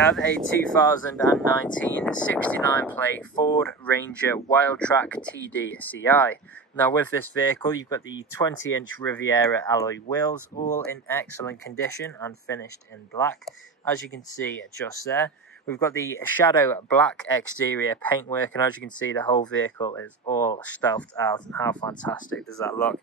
have a 2019 69 plate Ford Ranger WILDTRAK TDCI. Now with this vehicle you've got the 20-inch Riviera alloy wheels, all in excellent condition and finished in black. As you can see just there, we've got the shadow black exterior paintwork, and as you can see the whole vehicle is all stealthed out, and how fantastic does that look.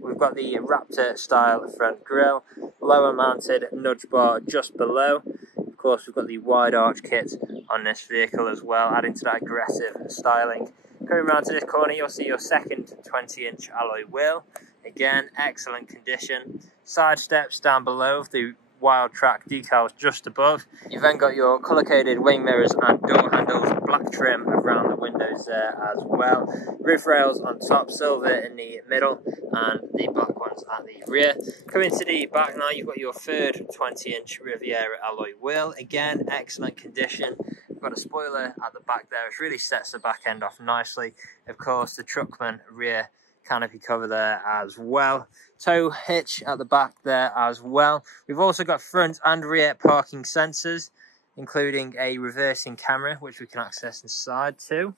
We've got the Raptor style front grille, lower mounted nudge bar just below. Of course we've got the wide arch kit on this vehicle as well, adding to that aggressive styling. Coming around to this corner you'll see your second 20-inch alloy wheel, again excellent condition. Side steps down below, the WILDTRAK decals just above. You've then got your colour-coded wing mirrors and door handles, black trim around the windows there as well. Roof rails on top, silver in the middle, and the black ones at the rear. Coming to the back now, you've got your third 20-inch Riviera alloy wheel, again excellent condition. You've got a spoiler at the back there, which really sets the back end off nicely. Of course, the Truckman rear canopy cover there as well. Tow hitch at the back there as well. We've also got front and rear parking sensors, including a reversing camera, which we can access inside too.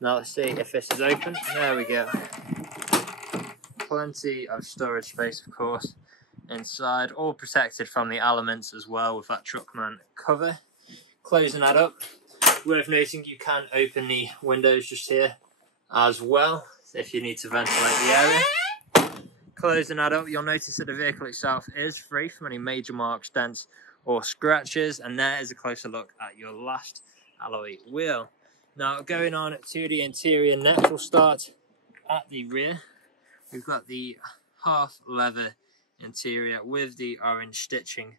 Now let's see if this is open. There we go. Plenty of storage space, of course, inside, all protected from the elements as well with that Truckman cover. Closing that up, worth noting you can open the windows just here as well if you need to ventilate the area. Closing that up, you'll notice that the vehicle itself is free from any major marks, dents or scratches, and there is a closer look at your last alloy wheel. Now going on to the interior next, we'll start at the rear. We've got the half leather interior with the orange stitching,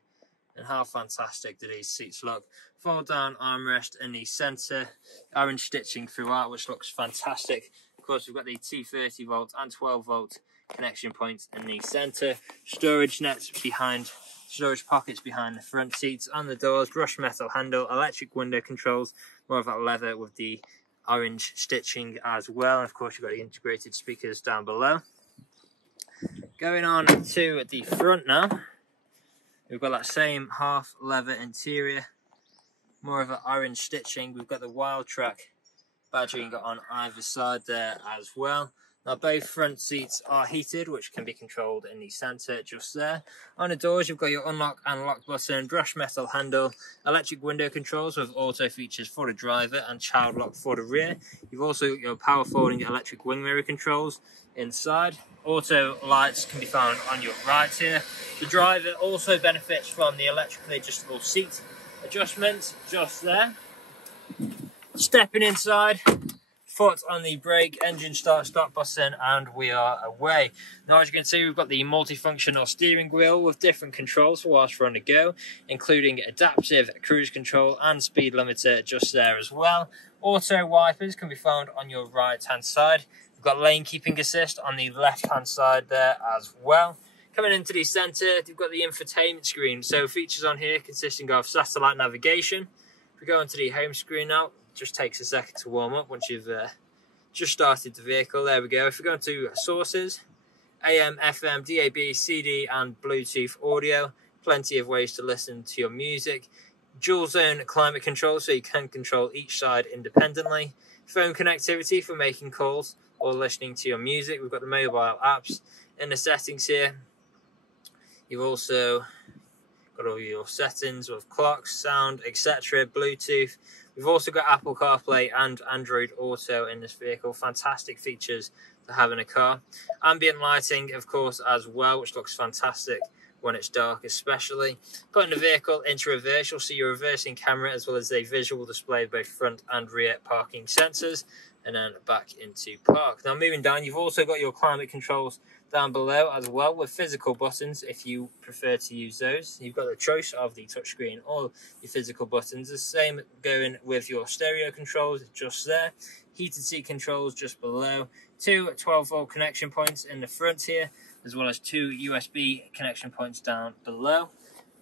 and how fantastic do these seats look. Fold down armrest in the centre, orange stitching throughout, which looks fantastic. Of course we've got the 230 volt and 12 volt connection points in the centre, storage nets behind, storage pockets behind the front seats, on the doors, brushed metal handle, electric window controls, more of that leather with the orange stitching as well, and of course you've got the integrated speakers down below. Going on to the front now, we've got that same half leather interior, more of an orange stitching. We've got the WILDTRAK badging on either side there as well. Now both front seats are heated, which can be controlled in the centre just there. On the doors you've got your unlock and lock button, brushed metal handle, electric window controls with auto features for the driver and child lock for the rear. You've also got your power folding electric wing mirror controls inside. Auto lights can be found on your right here. The driver also benefits from the electrically adjustable seat adjustments just there. Stepping inside, foot on the brake, engine start button, and we are away. Now as you can see we've got the multifunctional steering wheel with different controls for whilst we're on the go, including adaptive cruise control and speed limiter just there as well. Auto wipers can be found on your right hand side. We've got lane keeping assist on the left hand side there as well. Coming into the centre, you've got the infotainment screen, so features on here consisting of satellite navigation. If we go onto the home screen now, just takes a second to warm up once you've just started the vehicle. There we go. If we go into sources, AM, FM, DAB, CD and Bluetooth audio, plenty of ways to listen to your music. Dual zone climate control, so you can control each side independently. Phone connectivity for making calls or listening to your music. We've got the mobile apps in the settings here. You've also got all your settings with clocks, sound, etc., Bluetooth. We've also got Apple CarPlay and Android Auto in this vehicle. Fantastic features to have in a car. Ambient lighting, of course, as well, which looks fantastic when it's dark especially. Putting the vehicle into reverse, you'll see your reversing camera as well as a visual display of both front and rear parking sensors, and then back into park. Now moving down, you've also got your climate controls down below as well, with physical buttons if you prefer to use those. You've got the choice of the touchscreen or your physical buttons. The same going with your stereo controls just there. Heated seat controls just below. Two 12-volt connection points in the front here, as well as two USB connection points down below.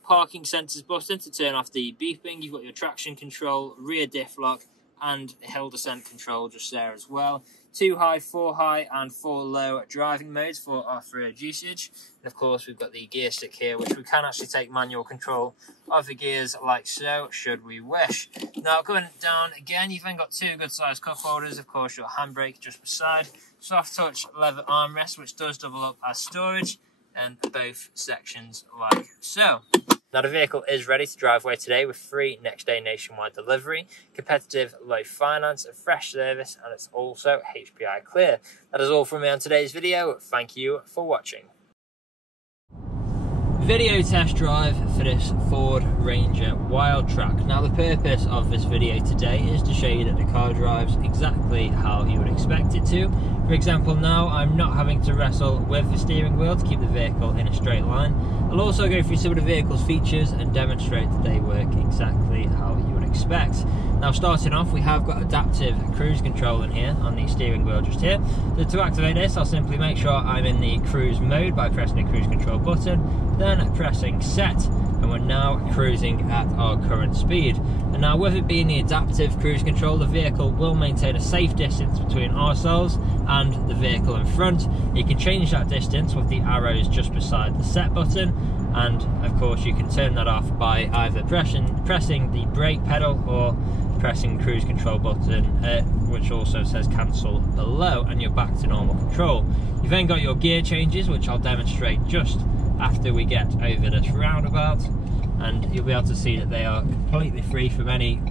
Parking sensors button to turn off the beeping. You've got your traction control, rear diff lock, and hill descent control just there as well. 2 high, 4 high and 4 low driving modes for off-road usage. And of course we've got the gear stick here, which we can actually take manual control of the gears like so, should we wish. Now going down again, you've then got 2 good sized cup holders, of course your handbrake just beside, soft touch leather armrest which does double up as storage, and both sections like so. Now the vehicle is ready to drive away today with free next day nationwide delivery, competitive low finance, a fresh service, and it's also HPI clear. That is all from me on today's video. Thank you for watching. Video test drive for this Ford Ranger WILDTRAK. Now the purpose of this video today is to show you that the car drives exactly how you would expect it to. For example, now I'm not having to wrestle with the steering wheel to keep the vehicle in a straight line. I'll also go through some of the vehicle's features and demonstrate that they work exactly how you would expect. Now starting off, we have got adaptive cruise control in here on the steering wheel just here. So to activate this, I'll simply make sure I'm in the cruise mode by pressing the cruise control button, then pressing set, and we're now cruising at our current speed. And now with it being the adaptive cruise control, the vehicle will maintain a safe distance between ourselves and the vehicle in front. You can change that distance with the arrows just beside the set button, and of course you can turn that off by either pressing the brake pedal or pressing cruise control button, which also says cancel below, and you're back to normal control. You've then got your gear changes, which I'll demonstrate just after we get over this roundabout, and you'll be able to see that they are completely free from any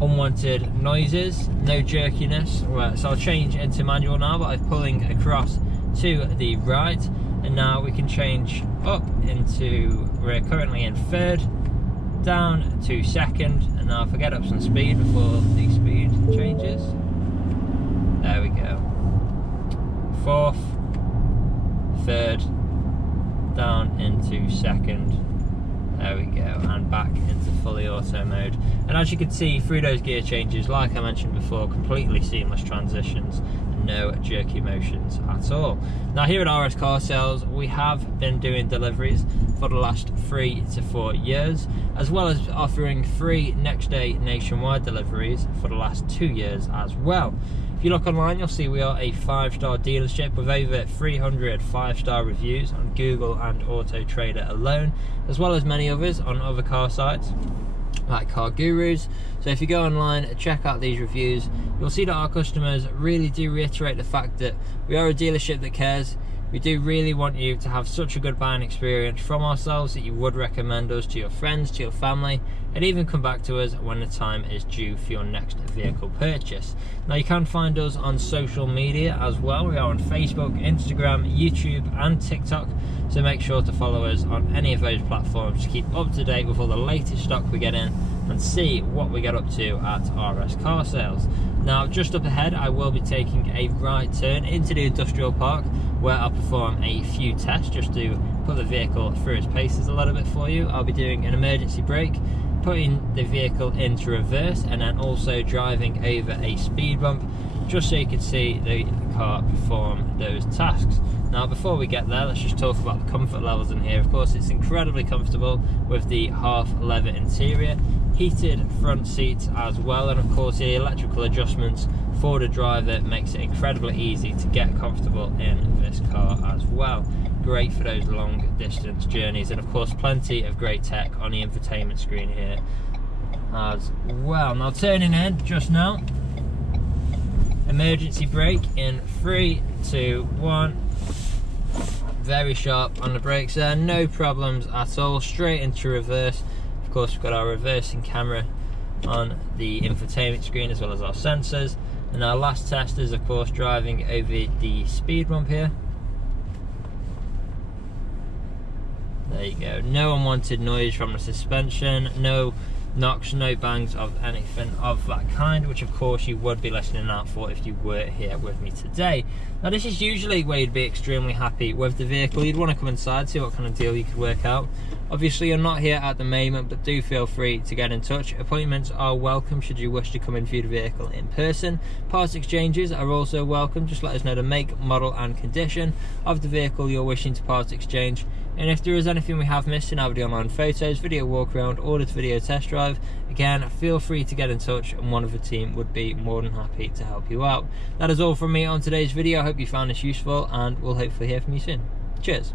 unwanted noises, no jerkiness. Right, so I'll change into manual now by pulling across to the right, and now we can change up into, we're currently in third, down to second, and now if I get up some speed before the speed changes, there we go, fourth, third, down into second, there we go, and back into fully auto mode. And as you can see through those gear changes, like I mentioned before, completely seamless transitions, no jerky motions at all. Now here at RS Car Sales, we have been doing deliveries for the last 3 to 4 years, as well as offering free next day nationwide deliveries for the last 2 years as well. If you look online, you'll see we are a 5-star dealership with over 300 5-star reviews on Google and Autotrader alone, as well as many others on other car sites like Car Gurus. So if you go online and check out these reviews, you'll see that our customers really do reiterate the fact that we are a dealership that cares. We do really want you to have such a good buying experience from ourselves that you would recommend us to your friends, to your family, and even come back to us when the time is due for your next vehicle purchase. Now you can find us on social media as well. We are on Facebook, Instagram, YouTube and TikTok, so make sure to follow us on any of those platforms to keep up to date with all the latest stock we get in and see what we get up to at RS Car Sales. Now just up ahead, I will be taking a right turn into the industrial park, where I'll perform a few tests just to put the vehicle through its paces a little bit for you. I'll be doing an emergency brake, putting the vehicle into reverse, and then also driving over a speed bump, just so you can see the car perform those tasks. Now before we get there, let's just talk about the comfort levels in here. Of course, it's incredibly comfortable with the half leather interior, heated front seats as well, and of course the electrical adjustments for the driver makes it incredibly easy to get comfortable in this car as well. Great for those long distance journeys, and of course plenty of great tech on the infotainment screen here as well. Now turning in just now, emergency brake in 3, 2, 1. Very sharp on the brakes there, no problems at all, straight into reverse. Of course we've got our reversing camera on the infotainment screen as well as our sensors. And our last test is of course driving over the speed bump here. There you go, no unwanted noise from the suspension, no knocks, no bangs of anything of that kind, which of course you would be listening out for if you were here with me today. Now this is usually where you'd be extremely happy with the vehicle. You'd want to come inside, see what kind of deal you could work out. Obviously you're not here at the moment, but do feel free to get in touch. Appointments are welcome should you wish to come and view the vehicle in person. Parts exchanges are also welcome. Just let us know the make, model and condition of the vehicle you're wishing to part exchange, And if there is anything we have missed in our video online photos, video walk around, or this video test drive, again, feel free to get in touch and one of the team would be more than happy to help you out. That is all from me on today's video. I hope you found this useful and we'll hopefully hear from you soon. Cheers.